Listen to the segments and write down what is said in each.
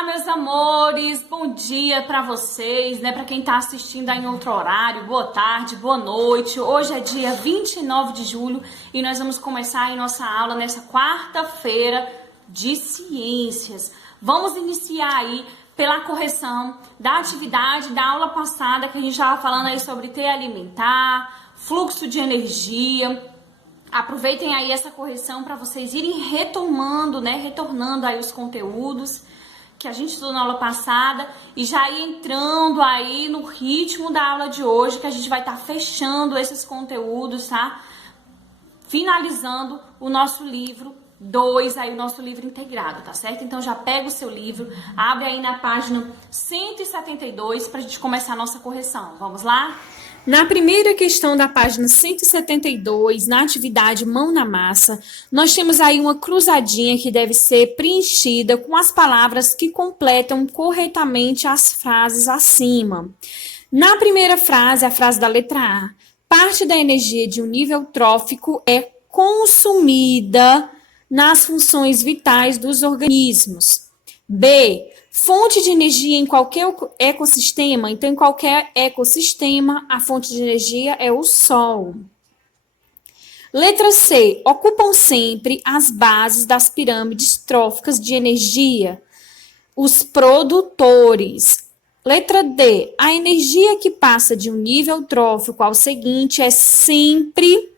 Olá, meus amores, bom dia para vocês, né? Para quem tá assistindo aí em outro horário, boa tarde, boa noite. Hoje é dia 29 de julho e nós vamos começar aí nossa aula nessa quarta-feira de ciências. Vamos iniciar aí pela correção da atividade da aula passada, que a gente estava falando aí sobre teia alimentar, fluxo de energia. Aproveitem aí essa correção para vocês irem retomando, né? Retornando aí os conteúdos que a gente estudou na aula passada e já ir entrando aí no ritmo da aula de hoje, que a gente vai estar fechando esses conteúdos, tá? Finalizando o nosso livro 2, aí o nosso livro integrado, tá certo? Então já pega o seu livro, abre aí na página 172 para a gente começar a nossa correção. Vamos lá? Na primeira questão da página 172, na atividade Mão na Massa, nós temos aí uma cruzadinha que deve ser preenchida com as palavras que completam corretamente as frases acima. Na primeira frase, a frase da letra A, parte da energia de um nível trófico é consumida nas funções vitais dos organismos. B, fonte de energia em qualquer ecossistema. Então, em qualquer ecossistema, a fonte de energia é o Sol. Letra C, ocupam sempre as bases das pirâmides tróficas de energia os produtores. Letra D, a energia que passa de um nível trófico ao seguinte é sempre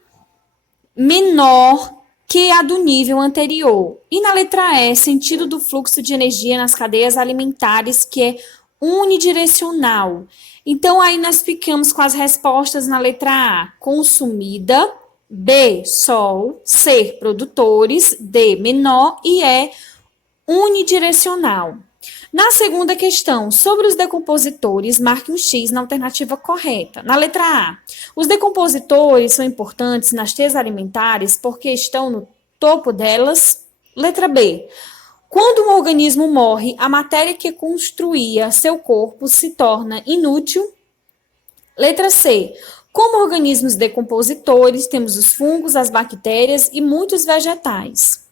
menor que a do nível anterior. E na letra E, sentido do fluxo de energia nas cadeias alimentares, que é unidirecional. Então, aí nós ficamos com as respostas na letra A, consumida, B, Sol, C, produtores, D, menor e E, unidirecional. Na segunda questão, sobre os decompositores, marque um X na alternativa correta. Na letra A, os decompositores são importantes nas teias alimentares porque estão no topo delas. Letra B, quando um organismo morre, a matéria que construía seu corpo se torna inútil. Letra C, como organismos decompositores, temos os fungos, as bactérias e muitos vegetais.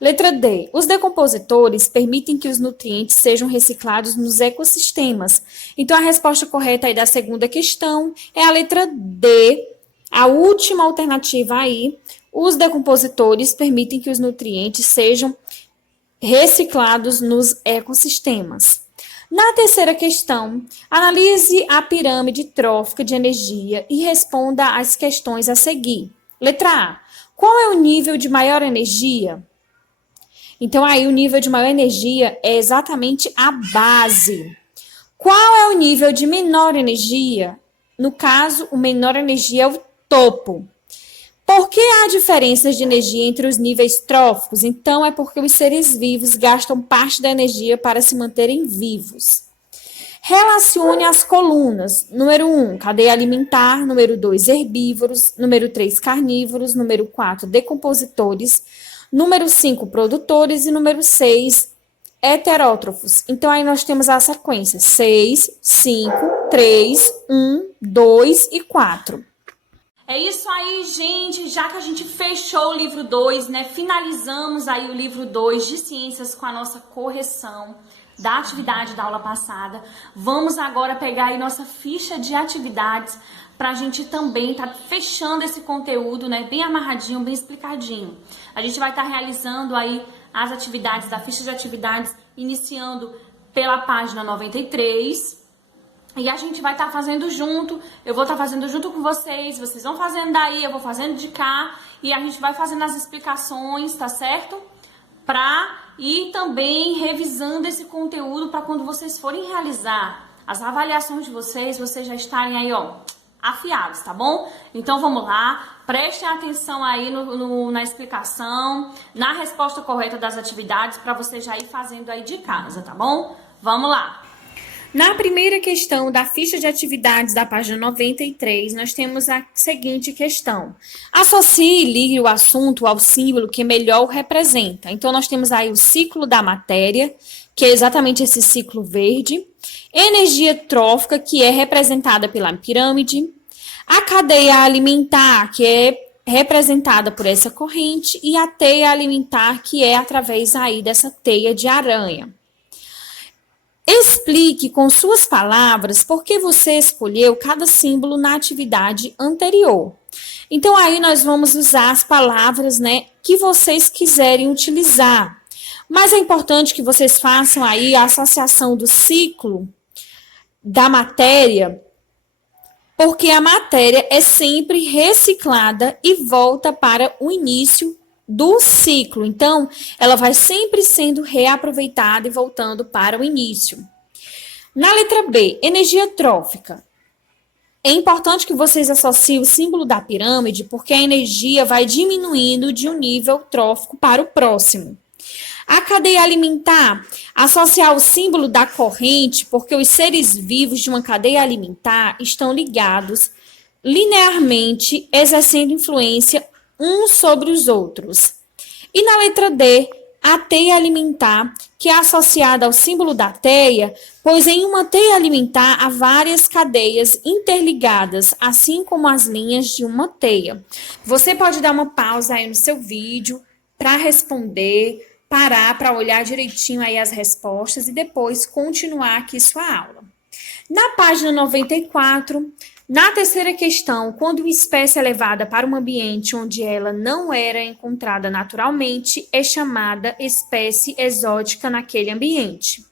Letra D. Os decompositores permitem que os nutrientes sejam reciclados nos ecossistemas. Então, a resposta correta aí da segunda questão é a letra D, a última alternativa aí. Os decompositores permitem que os nutrientes sejam reciclados nos ecossistemas. Na terceira questão, analise a pirâmide trófica de energia e responda às questões a seguir. Letra A. Qual é o nível de maior energia? Então, aí o nível de maior energia é exatamente a base. Qual é o nível de menor energia? No caso, o menor energia é o topo. Por que há diferenças de energia entre os níveis tróficos? Então, é porque os seres vivos gastam parte da energia para se manterem vivos. Relacione as colunas. Número 1, cadeia alimentar. Número 2, herbívoros. Número 3, carnívoros. Número 4, decompositores. Número 5, produtores. E número 6, heterótrofos. Então, aí nós temos a sequência 6, 5, 3, 1, 2 e 4. É isso aí, gente. Já que a gente fechou o livro 2, né? Finalizamos aí o livro 2 de ciências com a nossa correção da atividade da aula passada. Vamos agora pegar aí nossa ficha de atividades para a gente também tá fechando esse conteúdo, né, bem amarradinho, bem explicadinho. A gente vai estar realizando aí as atividades da ficha de atividades, iniciando pela página 93, e a gente vai estar fazendo junto, eu vou estar fazendo junto com vocês vão fazendo daí, eu vou fazendo de cá, e a gente vai fazendo as explicações, tá certo? Para ir também revisando esse conteúdo para quando vocês forem realizar as avaliações de vocês já estarem aí, ó, afiados, tá bom? Então vamos lá, prestem atenção aí na explicação, na resposta correta das atividades para você já ir fazendo aí de casa, tá bom? Vamos lá! Na primeira questão da ficha de atividades da página 93, nós temos a seguinte questão. Associe e ligue o assunto ao símbolo que melhor o representa. Então, nós temos aí o ciclo da matéria, que é exatamente esse ciclo verde. Energia trófica, que é representada pela pirâmide. A cadeia alimentar, que é representada por essa corrente. E a teia alimentar, que é através aí dessa teia de aranha. Explique com suas palavras por que você escolheu cada símbolo na atividade anterior. Então, aí nós vamos usar as palavras, né, que vocês quiserem utilizar. Mas é importante que vocês façam aí a associação do ciclo da matéria, porque a matéria é sempre reciclada e volta para o início do ciclo. Então, ela vai sempre sendo reaproveitada e voltando para o início. Na letra B, energia trófica. É importante que vocês associem o símbolo da pirâmide, porque a energia vai diminuindo de um nível trófico para o próximo. A cadeia alimentar, associar o símbolo da corrente, porque os seres vivos de uma cadeia alimentar estão ligados linearmente, exercendo influência uns sobre os outros. E na letra D, a teia alimentar, que é associada ao símbolo da teia, pois em uma teia alimentar há várias cadeias interligadas, assim como as linhas de uma teia. Você pode dar uma pausa aí no seu vídeo para responder, parar para olhar direitinho aí as respostas e depois continuar aqui sua aula. Na página 94, na terceira questão, quando uma espécie é levada para um ambiente onde ela não era encontrada naturalmente, é chamada espécie exótica naquele ambiente.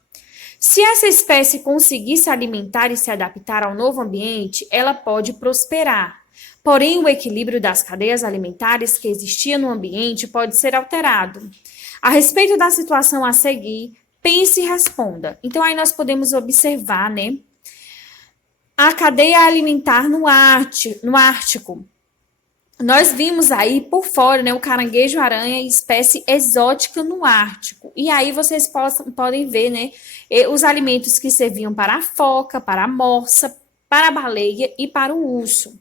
Se essa espécie conseguir se alimentar e se adaptar ao novo ambiente, ela pode prosperar. Porém, o equilíbrio das cadeias alimentares que existia no ambiente pode ser alterado. A respeito da situação a seguir, pense e responda. Então, aí nós podemos observar, né? A cadeia alimentar no Ártico. Nós vimos aí por fora, né, o caranguejo-aranha, espécie exótica no Ártico. E aí vocês podem ver, né, os alimentos que serviam para a foca, para a morsa, para a baleia e para o urso.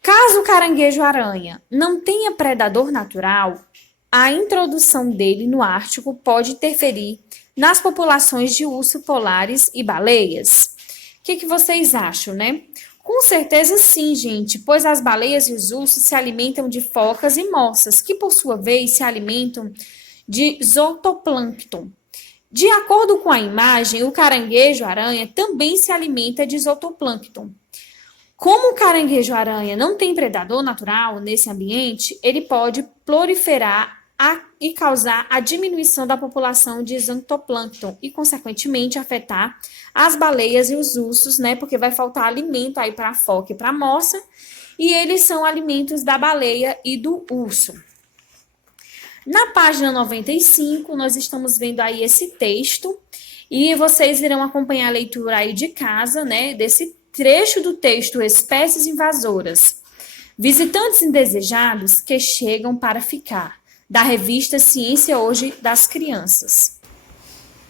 Caso o caranguejo-aranha não tenha predador natural, a introdução dele no Ártico pode interferir nas populações de ursos polares e baleias. O que vocês acham, né? Com certeza sim, gente, pois as baleias e os ursos se alimentam de focas e morsas, que por sua vez se alimentam de zooplâncton. De acordo com a imagem, o caranguejo-aranha também se alimenta de zooplâncton. Como o caranguejo-aranha não tem predador natural nesse ambiente, ele pode proliferar e causar a diminuição da população de zooplâncton e, consequentemente, afetar as baleias e os ursos, né? Porque vai faltar alimento aí para a foca e para a morsa, e eles são alimentos da baleia e do urso. Na página 95, nós estamos vendo aí esse texto, e vocês irão acompanhar a leitura aí de casa, né? Desse trecho do texto Espécies Invasoras. Visitantes indesejados que chegam para ficar, da revista Ciência Hoje das Crianças.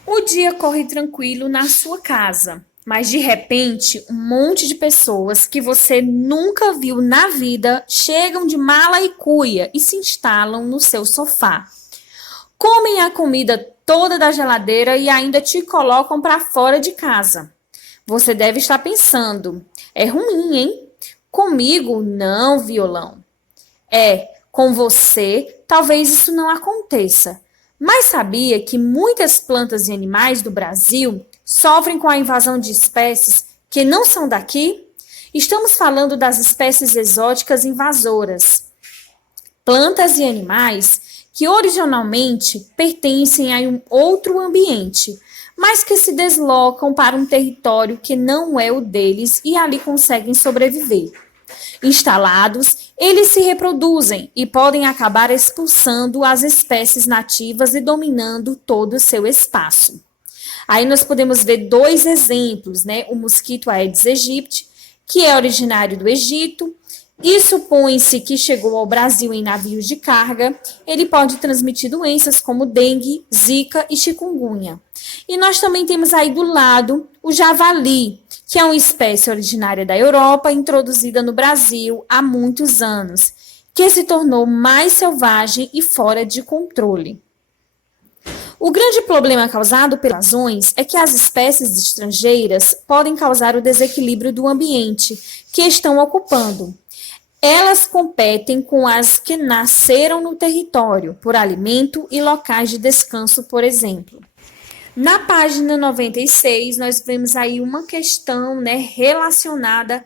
O dia corre tranquilo na sua casa, mas de repente um monte de pessoas que você nunca viu na vida chegam de mala e cuia e se instalam no seu sofá. Comem a comida toda da geladeira e ainda te colocam para fora de casa. Você deve estar pensando, é ruim, hein? Comigo, não, violão. Com você, talvez isso não aconteça. Mas sabia que muitas plantas e animais do Brasil sofrem com a invasão de espécies que não são daqui? Estamos falando das espécies exóticas invasoras. Plantas e animais que originalmente pertencem a um outro ambiente, mas que se deslocam para um território que não é o deles e ali conseguem sobreviver. Instalados, eles se reproduzem e podem acabar expulsando as espécies nativas e dominando todo o seu espaço. Aí nós podemos ver dois exemplos, né? O mosquito Aedes aegypti, que é originário do Egito, e supõe-se que chegou ao Brasil em navios de carga. Ele pode transmitir doenças como dengue, zika e chikungunya. E nós também temos aí do lado o javali, que é uma espécie originária da Europa, introduzida no Brasil há muitos anos, que se tornou mais selvagem e fora de controle. O grande problema causado pelas invasões é que as espécies estrangeiras podem causar o desequilíbrio do ambiente que estão ocupando. Elas competem com as que nasceram no território, por alimento e locais de descanso, por exemplo. Na página 96, nós vemos aí uma questão, né, relacionada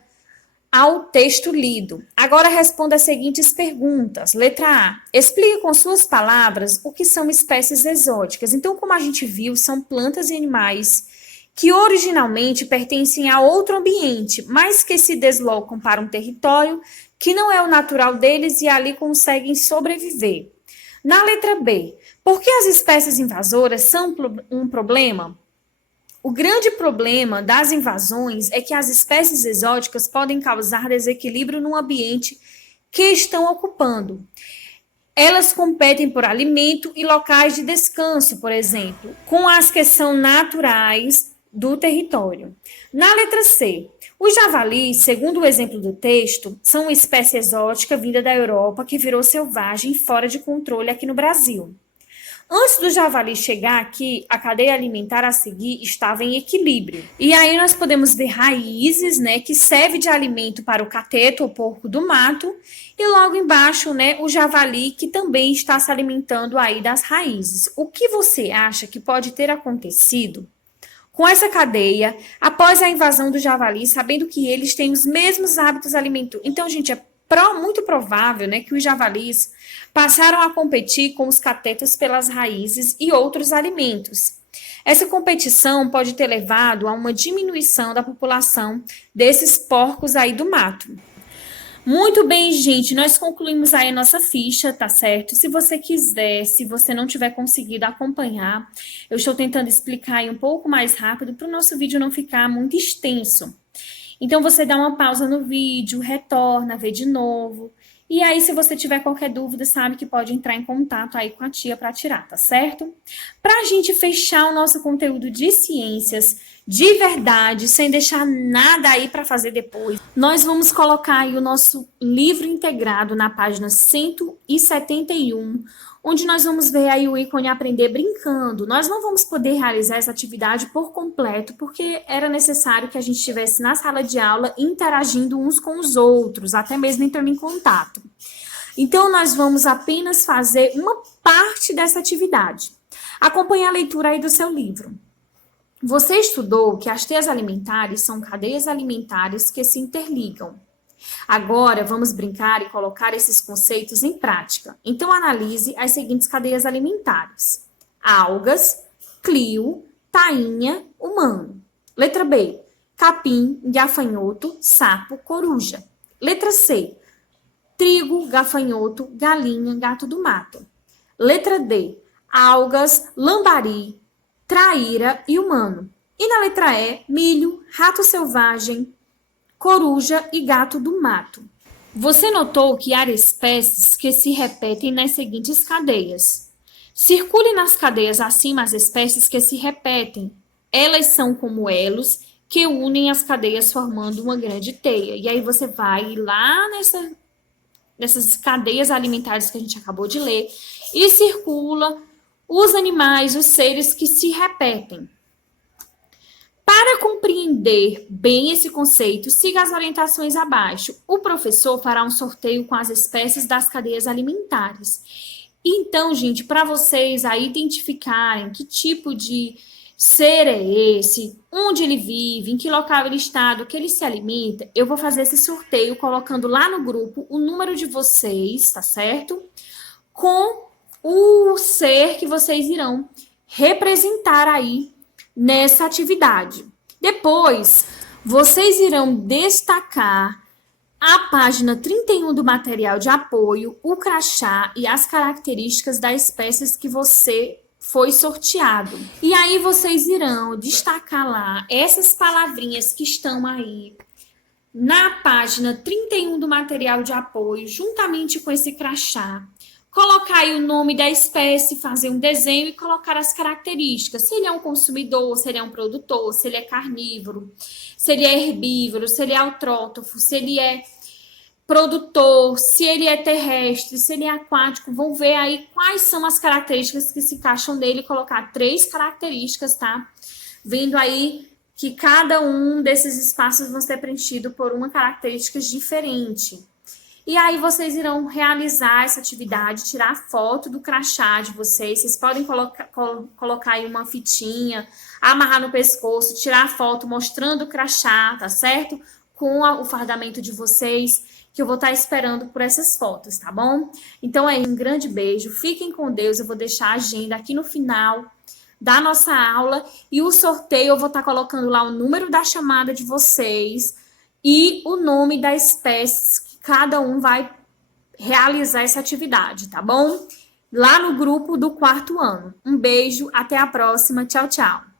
ao texto lido. Agora responda as seguintes perguntas. Letra A. Explique com suas palavras o que são espécies exóticas. Então, como a gente viu, são plantas e animais que originalmente pertencem a outro ambiente, mas que se deslocam para um território que não é o natural deles e ali conseguem sobreviver. Na letra B. Por que as espécies invasoras são um problema? O grande problema das invasões é que as espécies exóticas podem causar desequilíbrio no ambiente que estão ocupando. Elas competem por alimento e locais de descanso, por exemplo, com as que são naturais do território. Na letra C, os javalis, segundo o exemplo do texto, são uma espécie exótica vinda da Europa que virou selvagem e fora de controle aqui no Brasil. Antes do javali chegar aqui, a cadeia alimentar a seguir estava em equilíbrio. E aí nós podemos ver raízes, né, que serve de alimento para o cateto, o porco do mato, e logo embaixo, né, o javali que também está se alimentando aí das raízes. O que você acha que pode ter acontecido com essa cadeia após a invasão do javali, sabendo que eles têm os mesmos hábitos alimentícios? Então, gente, é muito provável, né, que os javalis passaram a competir com os catetos pelas raízes e outros alimentos. Essa competição pode ter levado a uma diminuição da população desses porcos aí do mato. Muito bem, gente, nós concluímos aí a nossa ficha, tá certo? Se você quiser, se você não tiver conseguido acompanhar, eu estou tentando explicar aí um pouco mais rápido para o nosso vídeo não ficar muito extenso. Então, você dá uma pausa no vídeo, retorna, vê de novo. E aí, se você tiver qualquer dúvida, sabe que pode entrar em contato aí com a tia para tirar, tá certo? Para a gente fechar o nosso conteúdo de ciências de verdade, sem deixar nada aí para fazer depois, nós vamos colocar aí o nosso livro integrado na página 171, onde nós vamos ver aí o ícone Aprender Brincando. Nós não vamos poder realizar essa atividade por completo, porque era necessário que a gente estivesse na sala de aula interagindo uns com os outros, até mesmo entrando em contato. Então, nós vamos apenas fazer uma parte dessa atividade. Acompanhe a leitura aí do seu livro. Você estudou que as teias alimentares são cadeias alimentares que se interligam. Agora, vamos brincar e colocar esses conceitos em prática. Então, analise as seguintes cadeias alimentares: algas, clio, tainha, humano. Letra B, capim, gafanhoto, sapo, coruja. Letra C, trigo, gafanhoto, galinha, gato do mato. Letra D, algas, lambari, traíra e humano. E na letra E, milho, rato selvagem, coruja e gato do mato. Você notou que há espécies que se repetem nas seguintes cadeias. Circule nas cadeias acima as espécies que se repetem. Elas são como elos que unem as cadeias formando uma grande teia. E aí você vai lá nessas cadeias alimentares que a gente acabou de ler e circula os animais, os seres que se repetem. Para compreender bem esse conceito, siga as orientações abaixo. O professor fará um sorteio com as espécies das cadeias alimentares. Então, gente, para vocês aí identificarem que tipo de ser é esse, onde ele vive, em que local ele está, do que ele se alimenta, eu vou fazer esse sorteio colocando lá no grupo o número de vocês, tá certo? Com o ser que vocês irão representar aí nessa atividade. Depois, vocês irão destacar a página 31 do material de apoio, o crachá e as características das espécies que você foi sorteado. E aí vocês irão destacar lá essas palavrinhas que estão aí na página 31 do material de apoio, juntamente com esse crachá. Colocar aí o nome da espécie, fazer um desenho e colocar as características. Se ele é um consumidor, se ele é um produtor, se ele é carnívoro, se ele é herbívoro, se ele é autrótrofo, se ele é produtor, se ele é terrestre, se ele é aquático. Vão ver aí quais são as características que se encaixam nele. Colocar 3 características, tá? Vendo aí que cada um desses espaços vão ser preenchido por uma característica diferente. E aí vocês irão realizar essa atividade, tirar foto do crachá de vocês. Vocês podem colocar aí uma fitinha, amarrar no pescoço, tirar foto mostrando o crachá, tá certo? Com o fardamento de vocês, que eu vou estar esperando por essas fotos, tá bom? Então é um grande beijo, fiquem com Deus. Eu vou deixar a agenda aqui no final da nossa aula e o sorteio eu vou estar colocando lá o número da chamada de vocês e o nome da espécie que cada um vai realizar essa atividade, tá bom? Lá no grupo do 4º ano. Um beijo, até a próxima. Tchau, tchau.